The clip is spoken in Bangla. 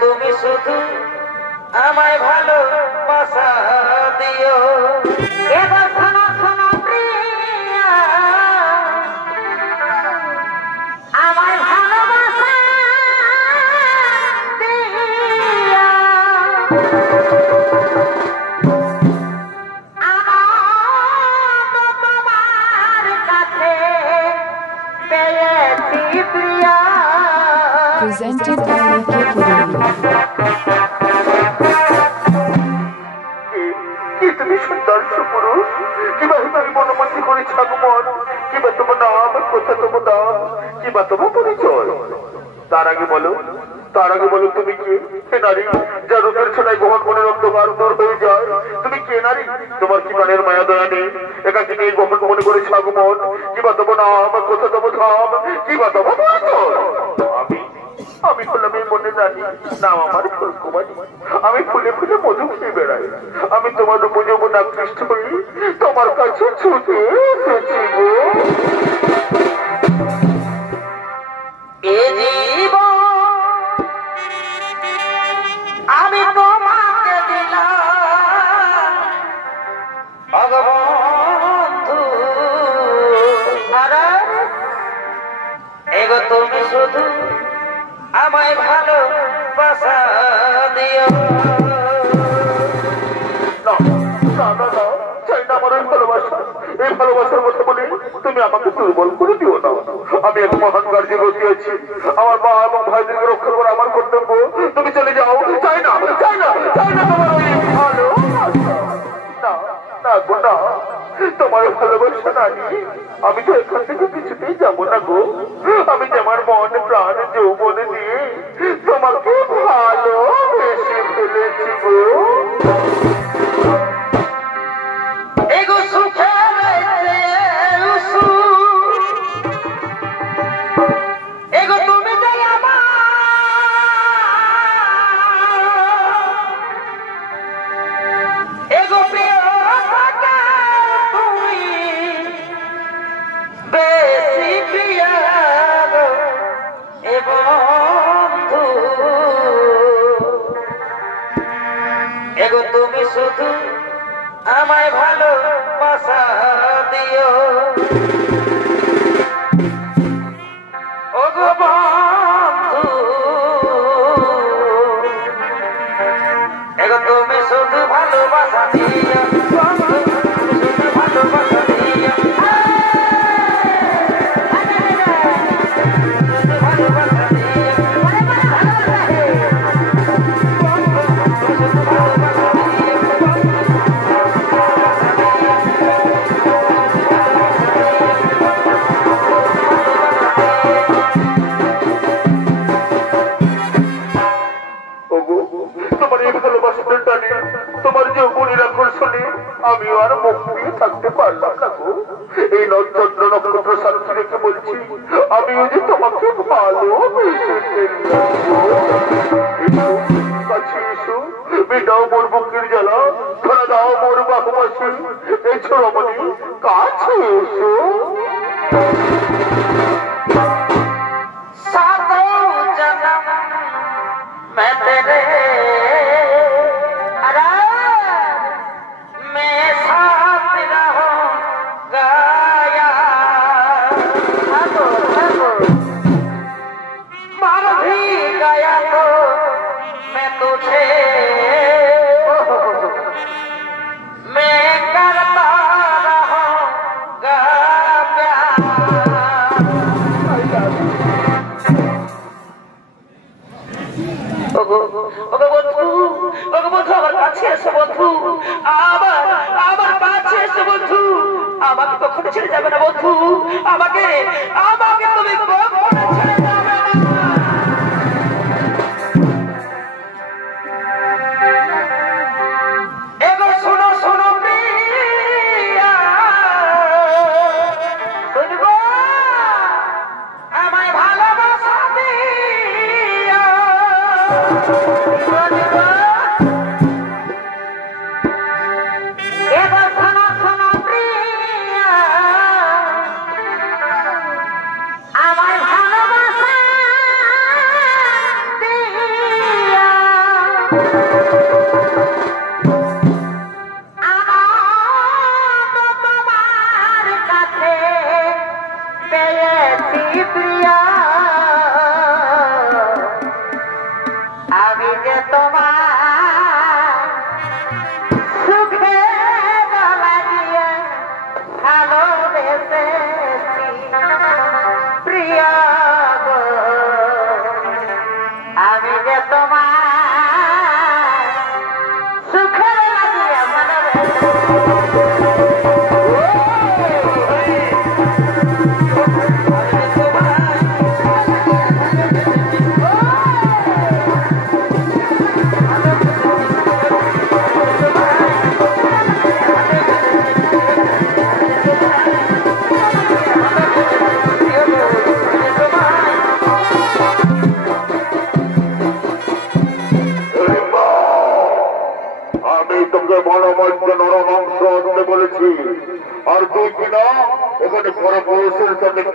তুমি শুধু আমায় ভালোবাসা দিও। এবার শোনো শোনো প্রিয়া, আমায় ভালোবাসা দিও। তোমার কাছে পেয়েছি প্রিয়া। Presented by Nike Purani. তুমি সুন্দর সুপুরুষ, কিবা তুমি মনোমন্ত্রী করেছ আগমন, কিবা তোমার নাম, কোথা তোমার দাম, কিবা তোমার পরিচয়। তার আগে বলো তুমি কে? কে নারী যা রূপের ছোড়ায় গ্রহণ মনের অন্ধকার দূর হয়ে যায়? তুমি কে নারী? তোমার কি প্রাণের মায়া দয়া নেই? একাকি নেই গ্রহণ মনে করেছ আগমন, কিবা তোমার নাম, কোথা তোমার ধাম, কিবা তোমার পরিচয়। আমি হলাম এই মনে জানি নাম আমার ফুলকুমারী। আমি ফুলে ফুলে মধু খেয়ে বেড়াই। আমি তোমার উপযোগন আকৃষ্ট হই, তোমার কাছে ছুটে এসেছি গো। এ জীবন আমি তোমাকে দিলাম ভগবন্ধু। এগো তুমি শুধু আমায় ভালোবাসা দিও। এই ভালোবাসার কথা বলে তুমি আমাকে দুর্বল করে দিও না। আমি এক মহান কার্যে রতি আছি। আমার মা এবং ভাইদেরকে রক্ষা করা আমার কর্তব্য। তুমি চলে যাও। চাই না তোমার ওই ভালো না, তোমার ভালোবাসা নানি। আমি তো এখান থেকে কিছুতেই যাবো না গো। আমি যে আমার মন প্রাণ যৌবনে দিয়ে তোমাকে ভালোবেসে ফেলেছি গো। এগো সুখে এগো তুমি যাই আমার এগো প্রিয় তুমি বেশি প্রিয়া গো এ বন্ধু। এগো তুমি শুধু আমায় ভালোবাসা দিও। ওগো বন্ধু, এগো তুমি শুধু ভালোবাসা দিও। বন্ধু তুমি শুধু ভালোবাসা দিও। ভালোবাসা দিও। আমিও আর মুখ দিয়ে থাকতে পারলাম না গো। এই নক্ষত্র নক্ষত্র সাক্ষী রেখে বলছি, আমিও যে তোমাকে ভালোবেসে ফেললাম। কাছে এসো, মেটাও মোর বুকের জ্বালা, ধরা দাও মোর বাহুবাসী। এসো রমণী, কাছে এসো। मैं तेरे আমাকে কখনো ছেড়ে যাবে না বন্ধু। আমাকে তুমি কখনো ছেড়ে যাবে না। এগো শোনো শোনো প্রিয়া, শুনবো আমায় ভালোবাসা দিও। এবার শোনো শোনো প্রিয়া, আমায় ভালো বলেছি। আর তুই কিনা এখানে পরপুরুষের সাথে